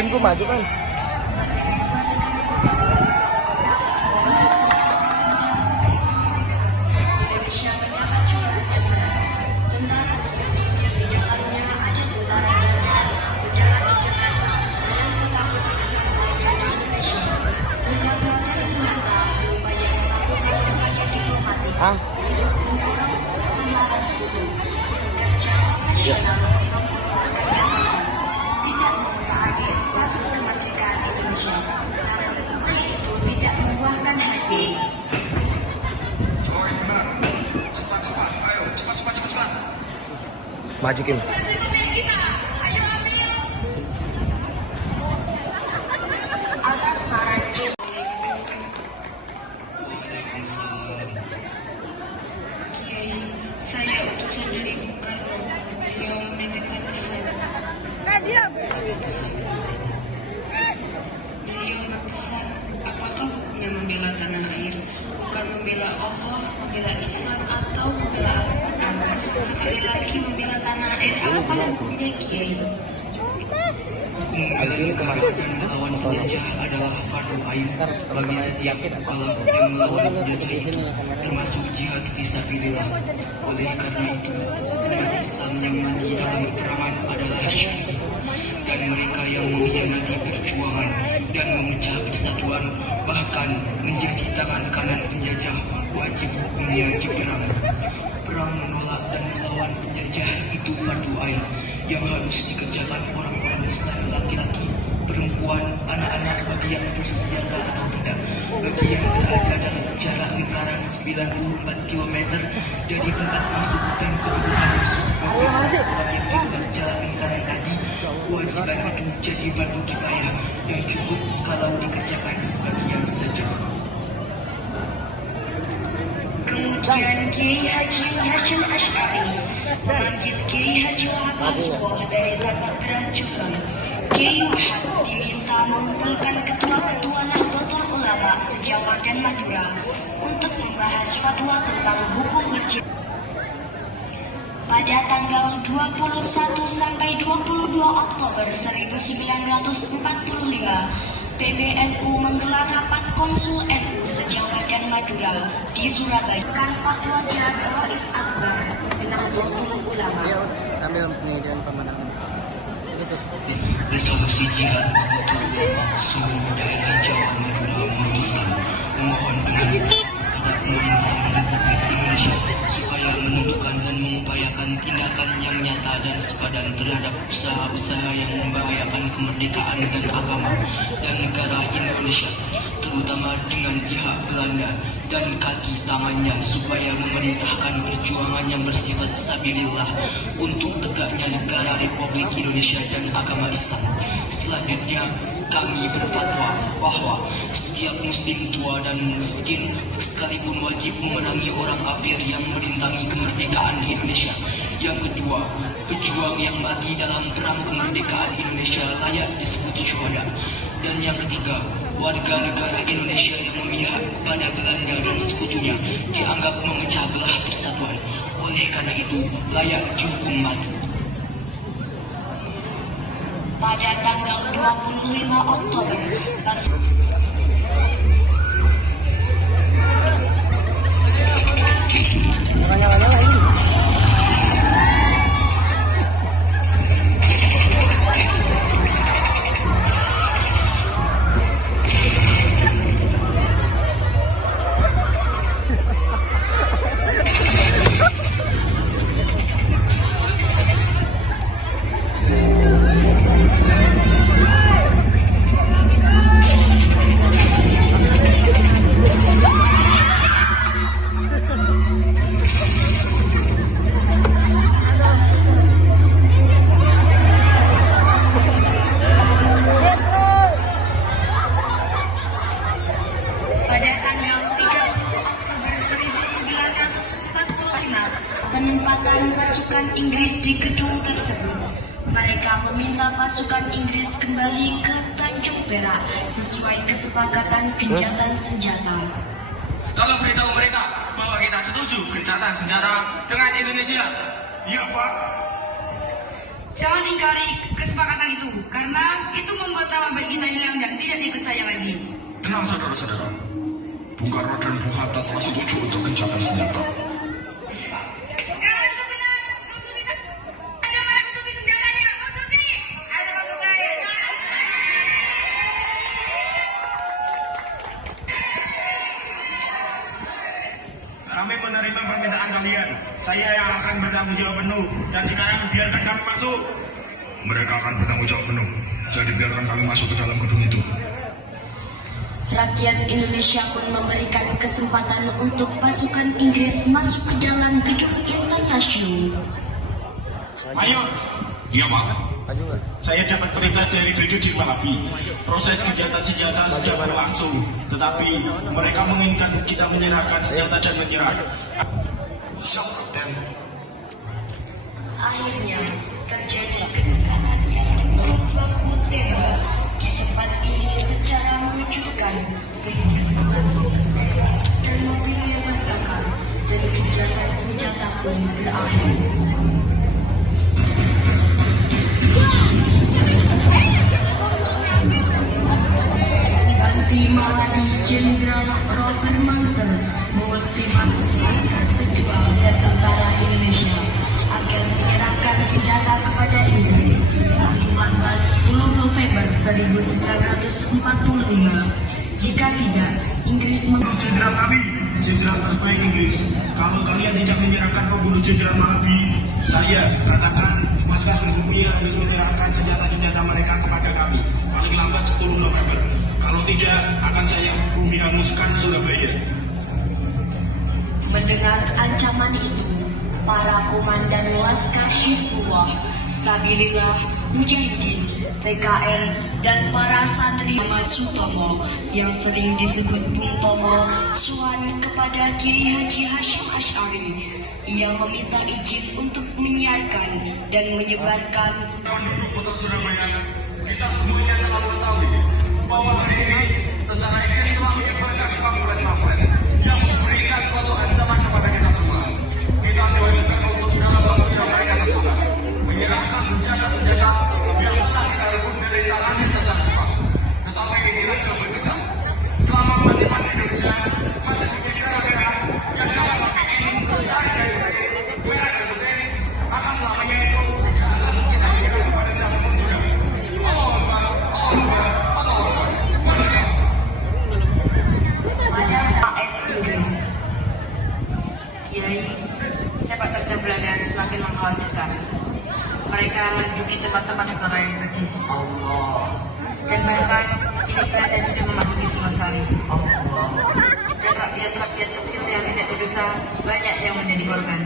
timku maju kan. Ah. Ya. Tidak mengetahui status kemerdekaan Indonesia karena itu tidak membuahkan hasil. Cepat, ayo, cepat. Maju Kim. Atas saran saya utusan dari Bung Karno. Beliau menitipkan pesan. Beliau berpesan, apakah hukumnya membela tanah air? Bukan membela Allah, membela Islam, atau membela Al-Quran. Sekali lagi membela tanah air, apa hukumnya Kiai? Hukum membela negara dan melawan penjajah adalah fardu ain bagi setiap mukallaf yang melawan penjajah itu, termasuk jihad fisabilillah. Oleh karena itu, umat Islam yang mati dalam peperangan adalah syahid, dan mereka yang mengkhianati perjuangan dan memecah persatuan, bahkan menjadi tangan kanan penjajah, wajib hukumnya diperang. Perang menolak dan melawan penjajah itu fardu ain yang harus dikerjakan orang-orang Islam, laki-laki, perempuan, anak-anak, bagi yang bersenjata atau tidak, bagi yang berada dalam jarak lingkaran 94 km dari tempat masuk dan kedudukan musuh, bagi orang yang di luar jarak lingkaran tadi. Kewajiban itu jadi fardu kifayah yang cukup kalau dikerjakan sebagian saja. Kemudian Kiai Haji Hasyim Asy'ari memanggil Kiai Haji Wahab Hasbuah dari Tanah Beras juga. Kiai Wahab diminta mengumpulkan ketua-ketua Nahdlatul Ulama se-Jawa dan Madura untuk membahas fatwa tentang hukum berjihad. Pada tanggal 21 sampai 22 Oktober 1945, PBNU menggelar rapat konsul NU se-Jawa dan Madura di Surabaya. Kan fatwa jihad Rais Akbar Nahdlatul Ulama. Sambil penelitian pemenangan. Resolusi jihad untuk seluruh daerah Jawa Madura memutuskan memohon dengan kepada pemerintah Republik Indonesia supaya menentukan dan mengupayakan tindakan yang nyata dan sepadan terhadap usaha-usaha yang membahayakan kemerdekaan dan agama dan negara Indonesia, terutama dengan pihak Belanda dan kaki tangannya, supaya memerintahkan perjuangan yang bersifat sabilillah untuk tegaknya negara Republik Indonesia dan agama Islam. Selanjutnya, kami berfatwa bahwa setiap muslim tua dan miskin sekalipun wajib memerangi orang kafir yang merintangi kemerdekaan Indonesia. Yang kedua, pejuang yang mati dalam perang kemerdekaan Indonesia layak disebut syuhada. Dan yang ketiga, warga negara Indonesia yang memihak kepada Belanda dan sekutunya dianggap memecah belah persatuan. Oleh karena itu, layak dihukum mati. Pada tanggal 25 Oktober, penempatan pasukan Inggris di gedung tersebut. Mereka meminta pasukan Inggris kembali ke Tanjung Perak sesuai kesepakatan gencatan senjata. Tolong beritahu mereka bahwa kita setuju gencatan senjata dengan Indonesia. Iya, Pak. Jangan ingkari kesepakatan itu, karena itu membuat nama baik kita hilang dan tidak dipercaya lagi. Tenang saudara-saudara. Bung Karno dan Bung Hatta telah setuju untuk gencatan senjata. Kalau itu benar, Maksudi, ada mana Maksudi senjatanya? Maksudi! Ada Maksudi! Kami menerima permintaan kalian. Saya yang akan bertanggung jawab penuh. Dan sekarang biarkan kami masuk. Mereka akan bertanggung jawab penuh. Jadi biarkan kami masuk ke dalam gedung itu. Rakyat Indonesia pun memberikan kesempatan untuk pasukan Inggris masuk ke dalam gedung internasional. Mayor, Iya Pak. Maju nggak? saya dapat perintah dari Brigadier Mahabi. Proses gencatan senjata sedang berlangsung. Tetapi mereka menginginkan kita menyerahkan senjata dan menyerah. Siap Kapten. Akhirnya terjadi kedukaan yang berbaku tembak di tempat ini secara mengejutkan. Dan mobil yang terbakar dan gencatan senjata pun berakhir. Ganti Maladi Jenderal Robert Mansell mengultimatum askar pejuang dan tentara Indonesia agar menyerahkan senjata kepada Inggris. 10 November 1945. Jika tidak, Inggris Jenderal kami, Jenderal terbaik Inggris. Kalau kalian tidak menyerahkan pembunuh Jenderal Mahabi, saya katakan masyarakat Indonesia harus menyerahkan senjata-senjata mereka kepada kami. Paling lambat 10 November. Kalau tidak, akan saya bumi hanguskan Surabaya. mendengar ancaman itu, para komandan Laskar Hizbullah, Sabilillah, Mujahidin, TKN, dan para santri Mas Sutomo yang sering disebut Bung Tomo suan kepada Kiai Haji Hashim Asy'ari. Ia meminta izin untuk menyiarkan dan menyebarkan Penduduk kota Surabaya, kita semuanya telah mengetahui bahwa hari ini tentara Inggris telah menyebarkan pamflet-pamflet yang memberikan suatu ancaman kepada kita semua. Kita diwajibkan untuk dalam waktu yang mereka tentukan menyerahkan senjata-senjata yang telah kita rebut dari tangan tentara Jepang. Tetapi ini adalah berbeda. Selama kehidupan Indonesia masih sebagai negara yang dalam waktu ini besar dari mereka dan putih akan selamanya itu dalam kita berikan kepada siapapun juga. pada AF Inggris. Kiai, sepak terjang Belanda semakin mengkhawatirkan. Mereka menduduki tempat-tempat strategis. Dan bahkan kini Belanda sudah memasuki Singosari. Dan rakyat-rakyat kecil yang tidak berdosa banyak yang menjadi korban.